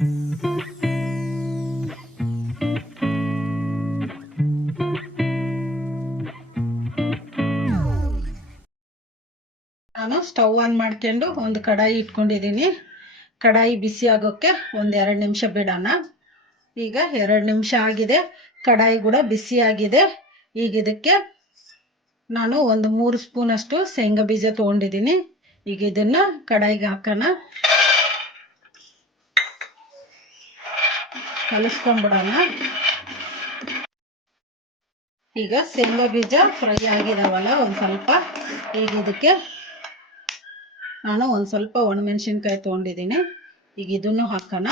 ನಾನು stove on ಮಾಡ್ಕೊಂಡು ಒಂದು ಕಡಾಯಿ ಇಟ್ಕೊಂಡಿದ್ದೀನಿ. ಕಡಾಯಿ ಬಿಸಿ ಆಗೋಕ್ಕೆ ಒಂದು ಎರಡು ನಿಮಿಷ ಬಿಡೋಣ. ಈಗ ಎರಡು ನಿಮಿಷ ಆಗಿದೆ. ಕಡಾಯಿ ಕೂಡ ಬಿಸಿ ಆಗಿದೆ. ಈಗ ಇದಕ್ಕೆ ನಾನು ಒಂದು ಮೂರು ಸ್ಪೂನಷ್ಟು ಶೇಂಗಾ ಬೀಜ ತೊಗೊಂಡಿದ್ದೀನಿ. ಈಗ ಇದನ್ನು ಕಡಾಯಿಗೆ ಹಾಕೋಣ. ಕಲಿಸ್ಕೊಂಡ್ಬಿಡೋಣ ಈಗ ಶೇಂಗಾ ಬೀಜ ಫ್ರೈ ಆಗಿದಾವಲ್ಲ, ಒಂದು ಸ್ವಲ್ಪ. ಈಗ ಇದಕ್ಕೆ ನಾನು ಒಂದು ಸ್ವಲ್ಪ ಒಣಮೆಣಸಿನ್ಕಾಯಿ ತೊಗೊಂಡಿದ್ದೀನಿ. ಈಗ ಇದನ್ನು ಹಾಕೋಣ.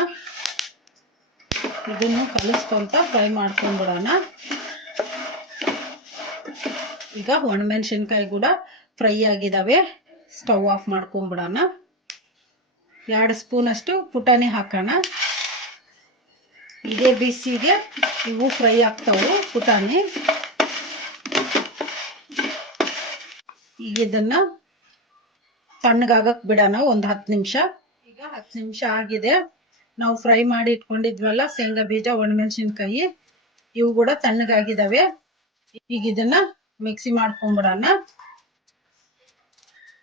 ಇದನ್ನು ಕಲಿಸ್ಕೊಂತ ಫ್ರೈ ಮಾಡ್ಕೊಂಡ್ಬಿಡೋಣ ಈಗ ಒಣಮೆಣಸಿನ್ಕಾಯಿ ಕೂಡ ಫ್ರೈ ಆಗಿದಾವೆ. ಸ್ಟವ್ ಆಫ್ ಮಾಡ್ಕೊಂಬಿಡೋಣ. ಎರಡು ಸ್ಪೂನಷ್ಟು ಪುಟಾಣಿ ಹಾಕೋಣ. ಇದೇ ಬಿಸಿಗೆ ಇವು ಫ್ರೈ ಆಗ್ತಾವು ಪುಟಾಣಿ. ಈಗ ಇದನ್ನ ತಣ್ಣಗಾಗಕ್ ಬಿಡೋಣ ಒಂದು ಹತ್ತು ನಿಮಿಷ. ಈಗ ಹತ್ತು ನಿಮಿಷ ಆಗಿದೆ. ನಾವು ಫ್ರೈ ಮಾಡಿ ಇಟ್ಕೊಂಡಿದ್ವಲ್ಲ, ಶೇಂಗಾ ಬೀಜ ಒಣಮೆಣಸಿನ್ಕಾಯಿ ಇವು ಕೂಡ ತಣ್ಣಗಾಗಿದ್ದಾವೆ ಈಗ ಇದನ್ನ ಮಿಕ್ಸಿ ಮಾಡ್ಕೊಂಡ್ಬಿಡೋಣ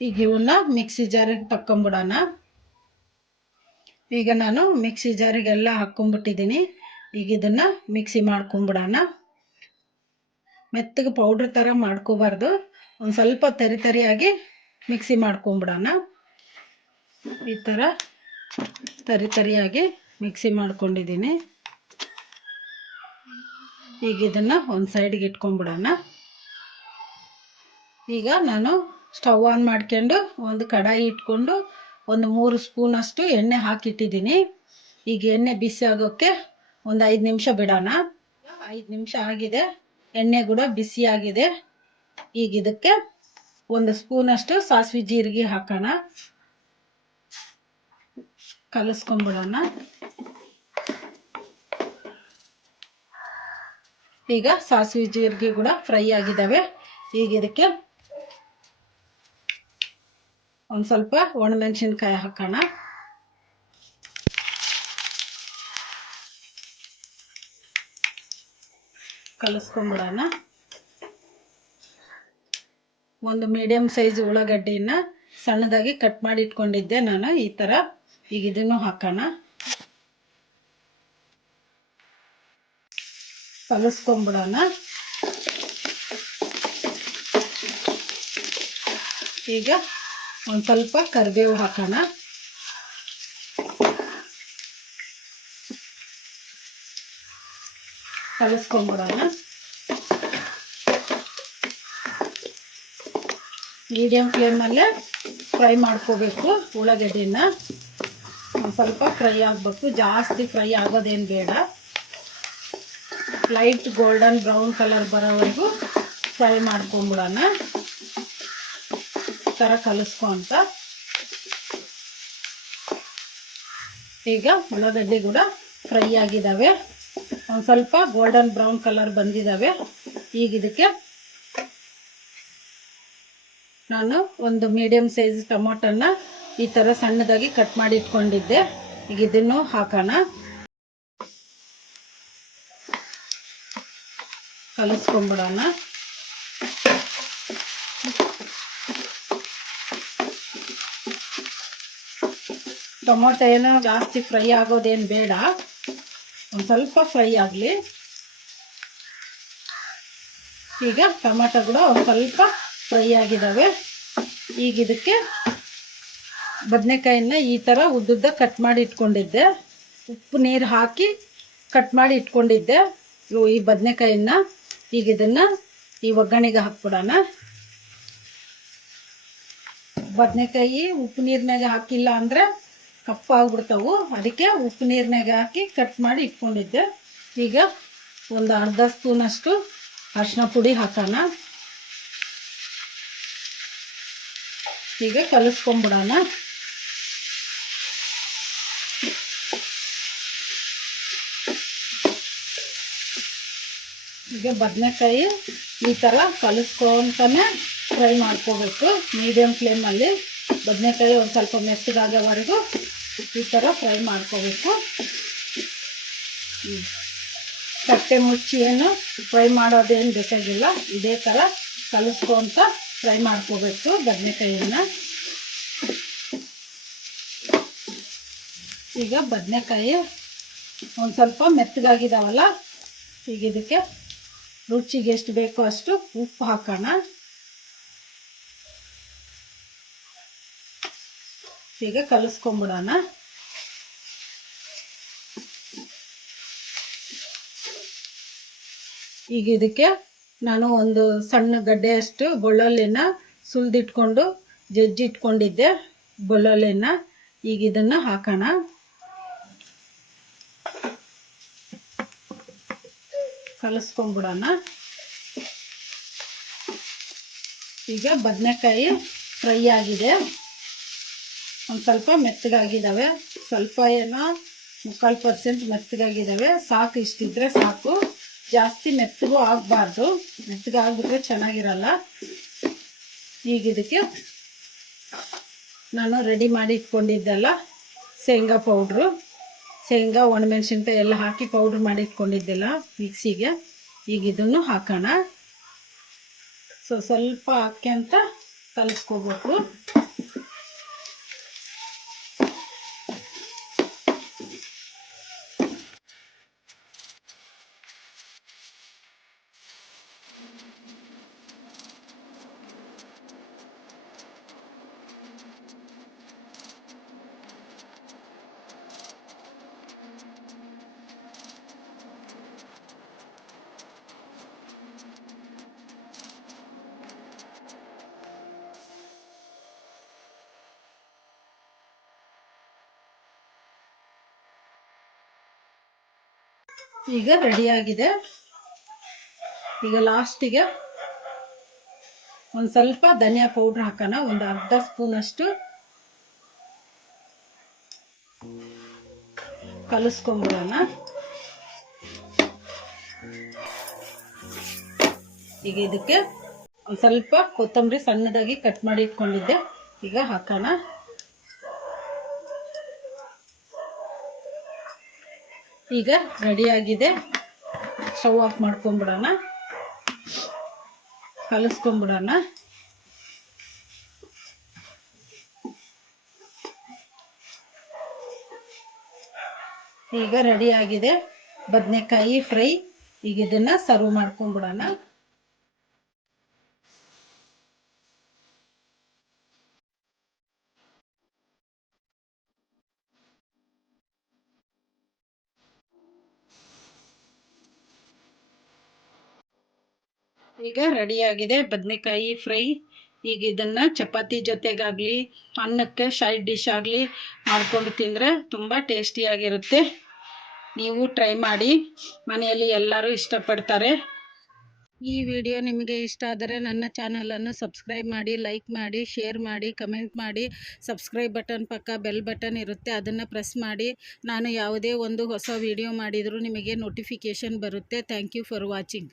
ಈಗ ಇವನ್ನ ಮಿಕ್ಸಿ ಜಾರಿಗೆ ತಕ್ಕೊಂಬಿಡೋಣ. ಈಗ ನಾನು ಮಿಕ್ಸಿ ಜಾರಿಗೆಲ್ಲ ಹಾಕ್ಕೊಂಬಿಟ್ಟಿದ್ದೀನಿ ಈಗ ಇದನ್ನು ಮಿಕ್ಸಿ ಮಾಡ್ಕೊಂಬಿಡೋಣ. ಮೆತ್ತಗೆ ಪೌಡ್ರ್ ಥರ ಮಾಡ್ಕೋಬಾರ್ದು. ಒಂದು ಸ್ವಲ್ಪ ತರಿ ತರಿಯಾಗಿ ಮಿಕ್ಸಿ ಮಾಡ್ಕೊಂಬಿಡೋಣ. ಈ ಥರ ತರಿ ತರಿಯಾಗಿ ಮಿಕ್ಸಿ ಮಾಡ್ಕೊಂಡಿದ್ದೀನಿ. ಈಗ ಇದನ್ನು ಒಂದು ಸೈಡ್ಗೆ ಇಟ್ಕೊಂಬಿಡೋಣ. ಈಗ ನಾನು ಸ್ಟವ್ ಆನ್ ಮಾಡ್ಕೊಂಡು ಒಂದು ಕಡಾಯಿ ಇಟ್ಕೊಂಡು ಒಂದು ಮೂರು ಸ್ಪೂನಷ್ಟು ಎಣ್ಣೆ ಹಾಕಿಟ್ಟಿದ್ದೀನಿ. ಈಗ ಎಣ್ಣೆ ಬಿಸಿ ಆಗೋಕ್ಕೆ ಒಂದು ಐದು ನಿಮಿಷ ಬಿಡೋಣ. ಐದು ನಿಮಿಷ ಆಗಿದೆ. ಎಣ್ಣೆ ಕೂಡ ಬಿಸಿಯಾಗಿದೆ ಈಗ ಇದಕ್ಕೆ ಒಂದು ಸ್ಪೂನಷ್ಟು ಸಾಸಿವೆ ಜೀರಿಗೆ ಹಾಕೋಣ. ಕಲಿಸ್ಕೊಂಬಿಡೋಣ ಈಗ ಸಾಸಿವೆ ಜೀರಿಗೆ ಕೂಡ ಫ್ರೈ ಆಗಿದ್ದಾವೆ. ಈಗ ಇದಕ್ಕೆ ಒಂದು ಸ್ವಲ್ಪ ಒಣಮೆಣಸಿನ್ಕಾಯಿ ಹಾಕೋಣ. ಕಲಸ್ಕೊಂಬಿಡೋಣ. ಒಂದು ಮೀಡಿಯಮ್ ಸೈಜ್ ಉಳ್ಳಾಗಡ್ಡಿನ ಸಣ್ಣದಾಗಿ ಕಟ್ ಮಾಡಿ ಇಟ್ಕೊಂಡಿದ್ದೆ ನಾನು, ಈ ಥರ ಈಗ ಇದನ್ನು ಹಾಕೋಣ. ಕಲಸ್ಕೊಂಬಿಡೋಣ. ಈಗ ಒಂದು ಸ್ವಲ್ಪ ಕರಿಬೇವು ಹಾಕೋಣ. ಕಲಿಸ್ಕೊಂಡ್ಬಿಡೋಣ. ಮೀಡಿಯಮ್ ಫ್ಲೇಮಲ್ಲೇ ಫ್ರೈ ಮಾಡ್ಕೋಬೇಕು ಉಳ್ಳಾಗಡ್ಡೆನ. ಒಂದು ಸ್ವಲ್ಪ ಫ್ರೈ ಆಗಬೇಕು. ಜಾಸ್ತಿ ಫ್ರೈ ಆಗೋದೇನು ಬೇಡ. ಲೈಟ್ ಗೋಲ್ಡನ್ ಬ್ರೌನ್ ಕಲರ್ ಬರೋವರೆಗೂ ಫ್ರೈ ಮಾಡ್ಕೊಂಬಿಡೋಣ ಥರ ಕಲಿಸ್ಕೊಂತ ಈಗ ಉಳ್ಳಾಗಡ್ಡಿ ಕೂಡ ಫ್ರೈ ಆಗಿದ್ದಾವೆ ಒಂದು ಸ್ವಲ್ಪ ಗೋಲ್ಡನ್ ಬ್ರೌನ್ ಕಲರ್ ಬಂದಿದ್ದಾವೆ ಈಗ ಇದಕ್ಕೆ ನಾನು ಒಂದು ಮೀಡಿಯಂ ಸೈಜ್ ಟೊಮೊಟೊನ ಈ ಥರ ಸಣ್ಣದಾಗಿ ಕಟ್ ಮಾಡಿ ಇಟ್ಕೊಂಡಿದ್ದೆ. ಈಗ ಇದನ್ನು ಹಾಕೋಣ. ಕಲಿಸ್ಕೊಂಬಿಡೋಣ. ಟೊಮೊಟೊ ಏನು ಜಾಸ್ತಿ ಫ್ರೈ ಆಗೋದೇನು ಬೇಡ. ಒಂದು ಸ್ವಲ್ಪ ಫ್ರೈ ಆಗಲಿ. ಈಗ ಟೊಮೊಟೊ ಕೂಡ ಒಂದು ಸ್ವಲ್ಪ ಫ್ರೈ ಆಗಿದ್ದಾವೆ ಈಗ ಇದಕ್ಕೆ ಬದನೆಕಾಯಿನ ಈ ಥರ ಉದ್ದುದ್ದ ಕಟ್ ಮಾಡಿ ಇಟ್ಕೊಂಡಿದ್ದೆ. ಉಪ್ಪು ನೀರು ಹಾಕಿ ಕಟ್ ಮಾಡಿ ಇಟ್ಕೊಂಡಿದ್ದೆ. ಈ ಬದನೆಕಾಯಿನ ಈಗ ಇದನ್ನು ಈ ಒಗ್ಗರಣೆಗೆ ಹಾಕ್ಬಿಡೋಣ. ಬದನೆಕಾಯಿ ಉಪ್ಪು ನೀರಿನಾಗೆ ಹಾಕಿಲ್ಲ ಅಂದರೆ ಕಪ್ಪು ಆಗ್ಬಿಡ್ತಾವು. ಅದಕ್ಕೆ ಉಪ್ಪು ನೀರಿನಾಗ ಹಾಕಿ ಕಟ್ ಮಾಡಿ ಇಟ್ಕೊಂಡಿದ್ದೆ. ಈಗ ಒಂದು ಅರ್ಧ ಸ್ಪೂನಷ್ಟು ಅರಿಶಿನ ಪುಡಿ ಹಾಕೋಣ. ಈಗ ಕಲಿಸ್ಕೊಂಬಿಡೋಣ. ಈಗ ಬದನೆಕಾಯಿ ಈ ಥರ ಕಲಿಸ್ಕೊಂತಾನೆ ಫ್ರೈ ಮಾಡ್ಕೋಬೇಕು ಮೀಡಿಯಮ್ ಫ್ಲೇಮಲ್ಲಿ. ಬದನೆಕಾಯಿ ಒಂದು ಸ್ವಲ್ಪ ಮೆತ್ತಗಾಗೋವರೆಗೂ ಈ ಥರ ಫ್ರೈ ಮಾಡ್ಕೋಬೇಕು. ತಟ್ಟೆ ಏನು ಫ್ರೈ ಮಾಡೋದೇನು ಬೇಕಾಗಿಲ್ಲ, ಇದೇ ಥರ ಕಲಿಸ್ಕೊಂತ ಫ್ರೈ ಮಾಡ್ಕೋಬೇಕು ಬದನೇಕಾಯಿಯನ್ನು. ಈಗ ಬದನೆಕಾಯಿ ಒಂದು ಸ್ವಲ್ಪ ಮೆತ್ತಗಾಗಿದಾವಲ್ಲ, ಈಗ ಇದಕ್ಕೆ ರುಚಿಗೆ ಎಷ್ಟು ಬೇಕೋ ಅಷ್ಟು ಉಪ್ಪು ಹಾಕೋಣ. ಈಗ ಕಲಿಸ್ಕೊಂಬಿಡೋಣ. ಈಗ ಇದಕ್ಕೆ ನಾನು ಒಂದು ಸಣ್ಣ ಗಡ್ಡೆಯಷ್ಟು ಬೆಳ್ಳುಳ್ಳಿನ ಸುಲಿದಿಟ್ಕೊಂಡು ಜಜ್ಜಿಟ್ಕೊಂಡಿದ್ದೆ ಬೆಳ್ಳುಳ್ಳಿನ. ಈಗ ಇದನ್ನು ಹಾಕೋಣ. ಕಲಿಸ್ಕೊಂಬಿಡೋಣ. ಈಗ ಬದನೆಕಾಯಿ ಫ್ರೈ ಆಗಿದೆ. ಒಂದು ಸ್ವಲ್ಪ ಮೆತ್ತಗಾಗಿದ್ದಾವೆ ಸ್ವಲ್ಪ ಏನೋ ಮುಕ್ಕಾಲು ಪರ್ಸೆಂಟ್ ಮೆತ್ತಗಾಗಿದ್ದಾವೆ ಸಾಕು ಇಷ್ಟಿದ್ರೆ ಸಾಕು. ಜಾಸ್ತಿ ಮೆತ್ತಗೂ ಆಗಬಾರ್ದು. ಮೆತ್ತಗಾಗ್ಬಿಟ್ರೆ ಚೆನ್ನಾಗಿರಲ್ಲ. ಈಗ ಇದಕ್ಕೆ ನಾನು ರೆಡಿ ಮಾಡಿ ಇಟ್ಕೊಂಡಿದ್ದೆಲ್ಲ ಶೇಂಗಾ ಪೌಡ್ರು ಶೇಂಗಾ ಒಣಮೆಣಸಿನ್ಕಾಯಿ ಎಲ್ಲ ಹಾಕಿ ಪೌಡ್ರ್ ಮಾಡಿ ಇಟ್ಕೊಂಡಿದ್ದೆಲ್ಲ ಮಿಕ್ಸಿಗೆ. ಈಗ ಇದನ್ನು ಹಾಕೋಣ. ಸೊ ಸ್ವಲ್ಪ ಹಾಕ್ಯಂತ ಕಲಿಸ್ಕೋಬೇಕು ಈಗ ರೆಡಿಯಾಗಿದೆ ಈಗ ಲಾಸ್ಟಿಗೆ ಒಂದು ಸ್ವಲ್ಪ ಧನಿಯಾ ಪೌಡ್ರ್ ಹಾಕೋಣ. ಒಂದು ಅರ್ಧ ಸ್ಪೂನಷ್ಟು ಕಲಿಸ್ಕೊಂಬಿಡೋಣ. ಈಗ ಇದಕ್ಕೆ ಒಂದು ಸ್ವಲ್ಪ ಕೊತ್ತಂಬರಿ ಸಣ್ಣದಾಗಿ ಕಟ್ ಮಾಡಿ ಇಟ್ಕೊಂಡಿದ್ದೆ. ಈಗ ಹಾಕೋಣ. ಈಗ ರೆಡಿಯಾಗಿದೆ. ಸ್ಟವ್ ಆಫ್ ಮಾಡ್ಕೊಂಬಿಡೋಣ ಕಲಿಸ್ಕೊಂಬಿಡೋಣ ಈಗ ರೆಡಿಯಾಗಿದೆ ಬದನೆಕಾಯಿ ಫ್ರೈ. ಈಗ ಇದನ್ನು ಸರ್ವ್ ಮಾಡ್ಕೊಂಬಿಡೋಣ ಈಗ ರೆಡಿಯಾಗಿದೆ ಬದನೆಕಾಯಿ ಫ್ರೈ. ಈಗ ಇದನ್ನು ಚಪಾತಿ ಜೊತೆಗಾಗಲಿ, ಅನ್ನಕ್ಕೆ ಸೈಡ್ ಡಿಶ್ ಆಗಲಿ ಮಾಡ್ಕೊಂಡು ತಿಂದರೆ ತುಂಬ ಟೇಸ್ಟಿಯಾಗಿರುತ್ತೆ ನೀವು ಟ್ರೈ ಮಾಡಿ, ಮನೆಯಲ್ಲಿ ಎಲ್ಲರೂ ಇಷ್ಟಪಡ್ತಾರೆ. ಈ ವಿಡಿಯೋ ನಿಮಗೆ ಇಷ್ಟ ಆದರೆ ನನ್ನ ಚಾನಲನ್ನು ಸಬ್ಸ್ಕ್ರೈಬ್ ಮಾಡಿ ಲೈಕ್ ಮಾಡಿ ಶೇರ್ ಮಾಡಿ ಕಮೆಂಟ್ ಮಾಡಿ. ಸಬ್ಸ್ಕ್ರೈಬ್ ಬಟನ್ ಪಕ್ಕ ಬೆಲ್ ಬಟನ್ ಇರುತ್ತೆ, ಅದನ್ನು ಪ್ರೆಸ್ ಮಾಡಿ. ನಾನು ಯಾವುದೇ ಒಂದು ಹೊಸ ವಿಡಿಯೋ ಮಾಡಿದರೂ ನಿಮಗೆ ನೋಟಿಫಿಕೇಷನ್ ಬರುತ್ತೆ. Thank you for watching